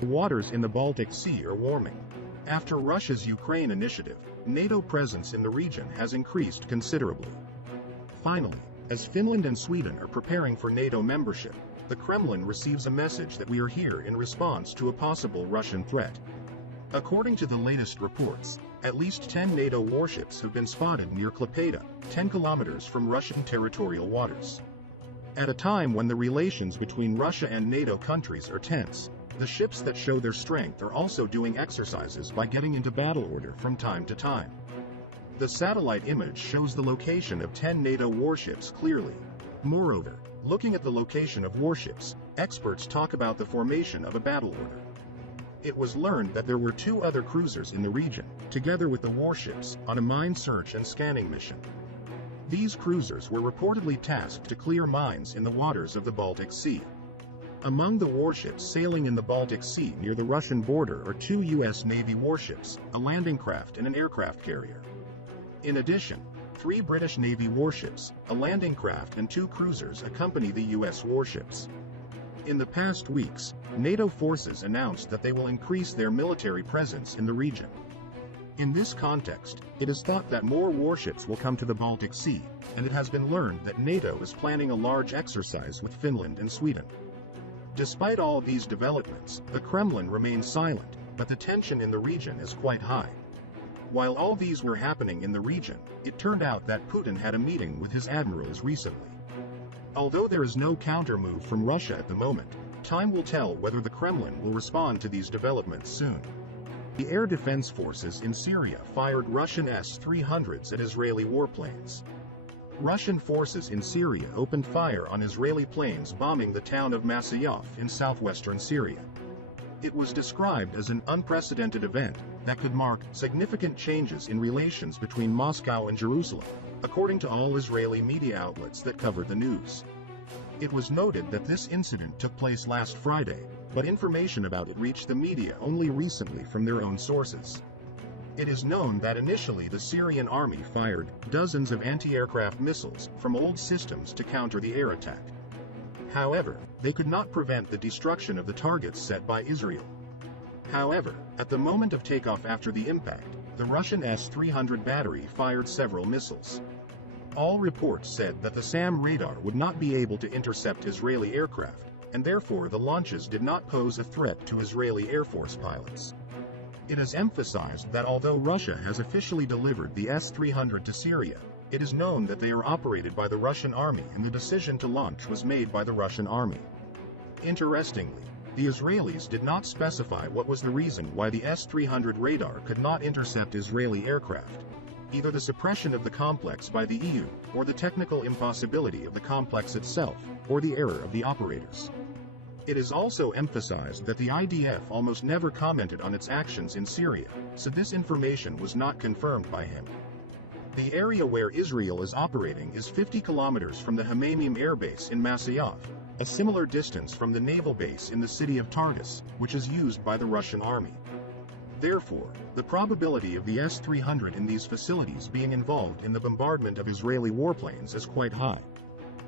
The waters in the Baltic Sea are warming. After Russia's Ukraine initiative, NATO presence in the region has increased considerably. Finally, as Finland and Sweden are preparing for NATO membership, the Kremlin receives a message that we are here in response to a possible Russian threat. According to the latest reports, at least 10 NATO warships have been spotted near Klaipėda, 10 kilometers from Russian territorial waters. At a time when the relations between Russia and NATO countries are tense, the ships that show their strength are also doing exercises by getting into battle order from time to time. The satellite image shows the location of 10 NATO warships clearly. Moreover, looking at the location of warships, experts talk about the formation of a battle order. It was learned that there were 2 other cruisers in the region, together with the warships, on a mine search and scanning mission. These cruisers were reportedly tasked to clear mines in the waters of the Baltic Sea. Among the warships sailing in the Baltic Sea near the Russian border are 2 U.S. Navy warships, a landing craft and an aircraft carrier. In addition, 3 British Navy warships, a landing craft and 2 cruisers accompany the U.S. warships. In the past weeks, NATO forces announced that they will increase their military presence in the region. In this context, it is thought that more warships will come to the Baltic Sea, and it has been learned that NATO is planning a large exercise with Finland and Sweden. Despite all these developments, the Kremlin remains silent, but the tension in the region is quite high. While all these were happening in the region, it turned out that Putin had a meeting with his admirals recently. Although there is no counter-move from Russia at the moment, time will tell whether the Kremlin will respond to these developments soon. The air defense forces in Syria fired Russian S-300s at Israeli warplanes. Russian forces in Syria opened fire on Israeli planes bombing the town of Masyaf in southwestern Syria. It was described as an unprecedented event that could mark significant changes in relations between Moscow and Jerusalem, according to all Israeli media outlets that covered the news. It was noted that this incident took place last Friday, but information about it reached the media only recently from their own sources. It is known that initially the Syrian army fired dozens of anti-aircraft missiles from old systems to counter the air attack. However, they could not prevent the destruction of the targets set by Israel. However, at the moment of takeoff after the impact, the Russian S-300 battery fired several missiles. All reports said that the SAM radar would not be able to intercept Israeli aircraft, and therefore the launches did not pose a threat to Israeli Air Force pilots. It is emphasized that although Russia has officially delivered the S-300 to Syria, it is known that they are operated by the Russian army and the decision to launch was made by the Russian army. Interestingly, the Israelis did not specify what was the reason why the S-300 radar could not intercept Israeli aircraft. Either the suppression of the complex by the EU, or the technical impossibility of the complex itself, or the error of the operators. It is also emphasized that the IDF almost never commented on its actions in Syria, so this information was not confirmed by him. The area where Israel is operating is 50 kilometers from the Hamameim Air Base in Masyaf, a similar distance from the naval base in the city of Tartus, which is used by the Russian army. Therefore, the probability of the S-300 in these facilities being involved in the bombardment of Israeli warplanes is quite high.